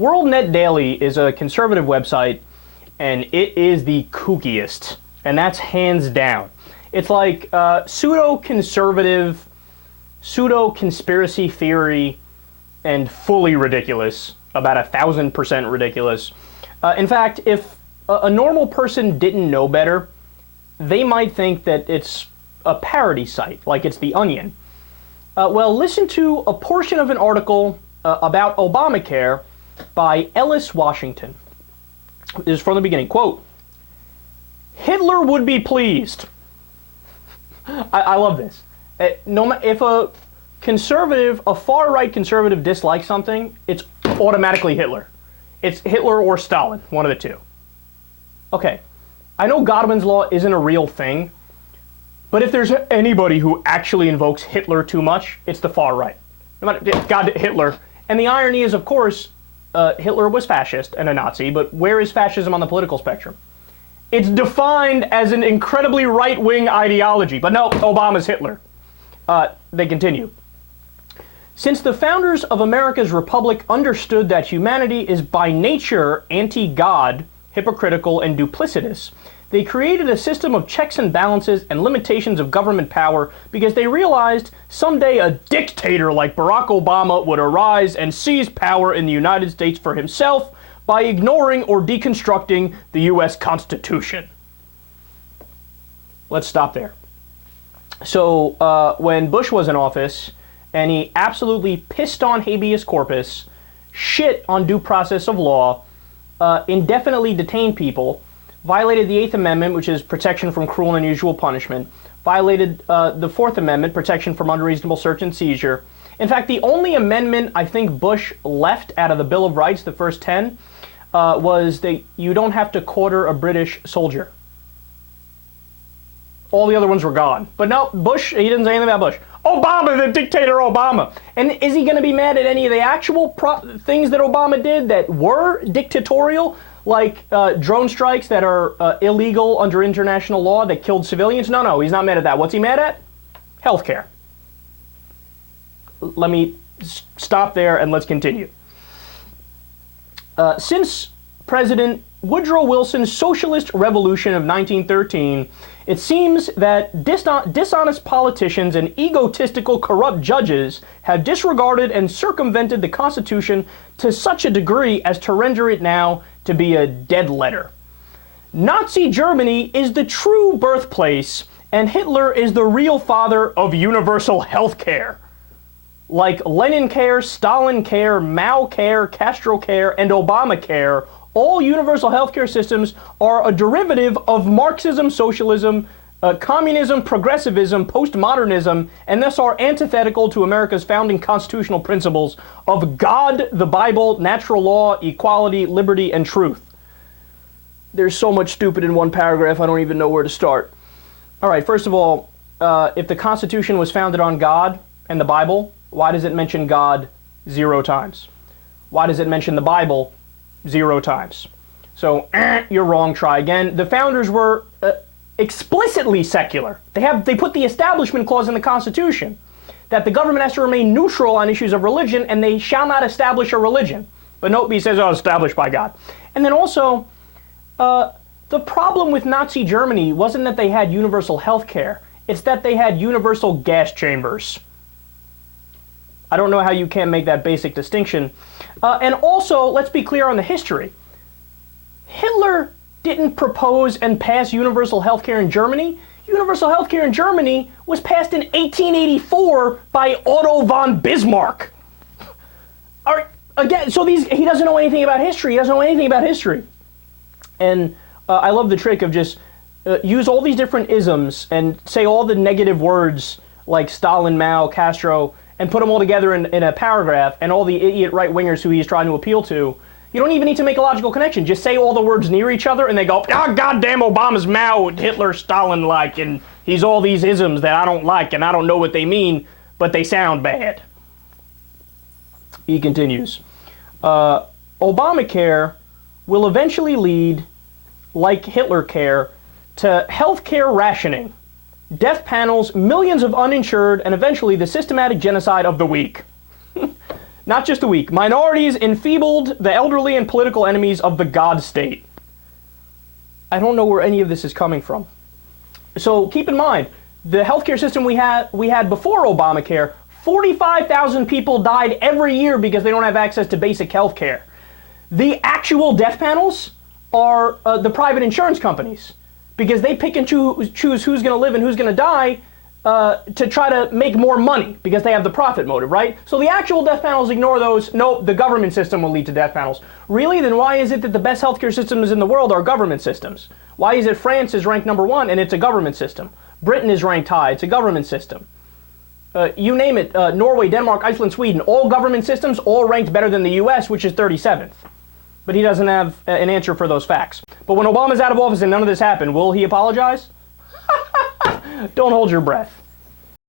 WorldNetDaily is a conservative website, and it is the kookiest, and that's hands down. It's like pseudo-conservative, pseudo-conspiracy theory, and fully ridiculous, about 1,000% ridiculous. In fact, if a normal person didn't know better, they might think that it's a parody site, like it's The Onion. Well, listen to a portion of an article about Obamacare by Ellis, Washington. This is from the beginning. Quote, Hitler would be pleased. I love this. If a conservative, a far-right conservative dislikes something, it's automatically Hitler. It's Hitler or Stalin, one of the two. Okay, I know Godwin's law isn't a real thing, but if there's anybody who actually invokes Hitler too much, it's the far right. No matter, God, Hitler. And the irony is, of course, Hitler was fascist and a Nazi, but where is fascism on the political spectrum? It's defined as an incredibly right-wing ideology, but no, Obama's Hitler. They continue. Since the founders of America's republic understood that humanity is by nature anti-God, hypocritical, and duplicitous, they created a system of checks and balances and limitations of government power because they realized someday a dictator like Barack Obama would arise and seize power in the United States for himself by ignoring or deconstructing the U.S. Constitution. Let's stop there. So when Bush was in office, and he absolutely pissed on habeas corpus, shit on due process of law, indefinitely detained people, violated the 8th Amendment, which is protection from cruel and unusual punishment, violated the 4th Amendment, protection from unreasonable search and seizure. In fact, the only amendment I think Bush left out of the Bill of Rights, the first 10, was that you don't have to quarter a British soldier. All the other ones were gone. But no, Bush, he didn't say anything about Bush. Obama, the dictator Obama. And is he going to be mad at any of the actual things that Obama did that were dictatorial? Like drone strikes that are illegal under international law that killed civilians? No, he's not mad at that. What's he mad at? Healthcare. Let me stop there and let's continue. Since President Woodrow Wilson's socialist revolution of 1913, it seems that dishonest politicians and egotistical corrupt judges have disregarded and circumvented the Constitution to such a degree as to render it now to be a dead letter. Nazi Germany is the true birthplace, and Hitler is the real father of universal health care. Like Lenincare, Stalincare, Maocare, Castrocare, and Obamacare, all universal healthcare systems are a derivative of Marxism, socialism, communism, progressivism, postmodernism, and thus are antithetical to America's founding constitutional principles of God, the Bible, natural law, equality, liberty, and truth. There's so much stupid in one paragraph, I don't even know where to start. All right, first of all, if the Constitution was founded on God and the Bible, why does it mention God 0 times? Why does it mention the Bible 0 times? So, you're wrong, try again. The founders were explicitly secular. They put the establishment clause in the Constitution that the government has to remain neutral on issues of religion and they shall not establish a religion. But nope, he says, oh, established by God. And then also, the problem with Nazi Germany wasn't that they had universal health care. It's that they had universal gas chambers. I don't know how you can't make that basic distinction. And also, let's be clear on the history. Hitler didn't propose and pass universal health care in Germany. Universal health care in Germany was passed in 1884 by Otto von Bismarck. All right, again, so he doesn't know anything about history. He doesn't know anything about history. And I love the trick of just use all these different isms and say all the negative words like Stalin, Mao, Castro, and put them all together in a paragraph, and all the idiot right-wingers who he's trying to appeal to, you don't even need to make a logical connection. Just say all the words near each other, and they go, ah, goddamn, Obama's Mao, Hitler, Stalin-like, and he's all these isms that I don't like, and I don't know what they mean, but they sound bad. He continues, Obamacare will eventually lead, like Hitlercare, to healthcare rationing, death panels, millions of uninsured, and eventually the systematic genocide of the weak. Not just the weak. Minorities enfeebled the elderly and political enemies of the God state. I don't know where any of this is coming from. So keep in mind, the healthcare system we had before Obamacare, 45,000 people died every year because they don't have access to basic health care. The actual death panels are the private insurance companies, because they pick and choose who's going to live and who's going to die to try to make more money because they have the profit motive, right? So the actual death panels ignore those. No, the government system will lead to death panels. Really? Then why is it that the best healthcare systems in the world are government systems? Why is it France is ranked #1 and it's a government system? Britain is ranked high, it's a government system. You name it, Norway, Denmark, Iceland, Sweden, all government systems, all ranked better than the US, which is 37th. But he doesn't have an answer for those facts. But when Obama's out of office and none of this happened, will he apologize? Don't hold your breath.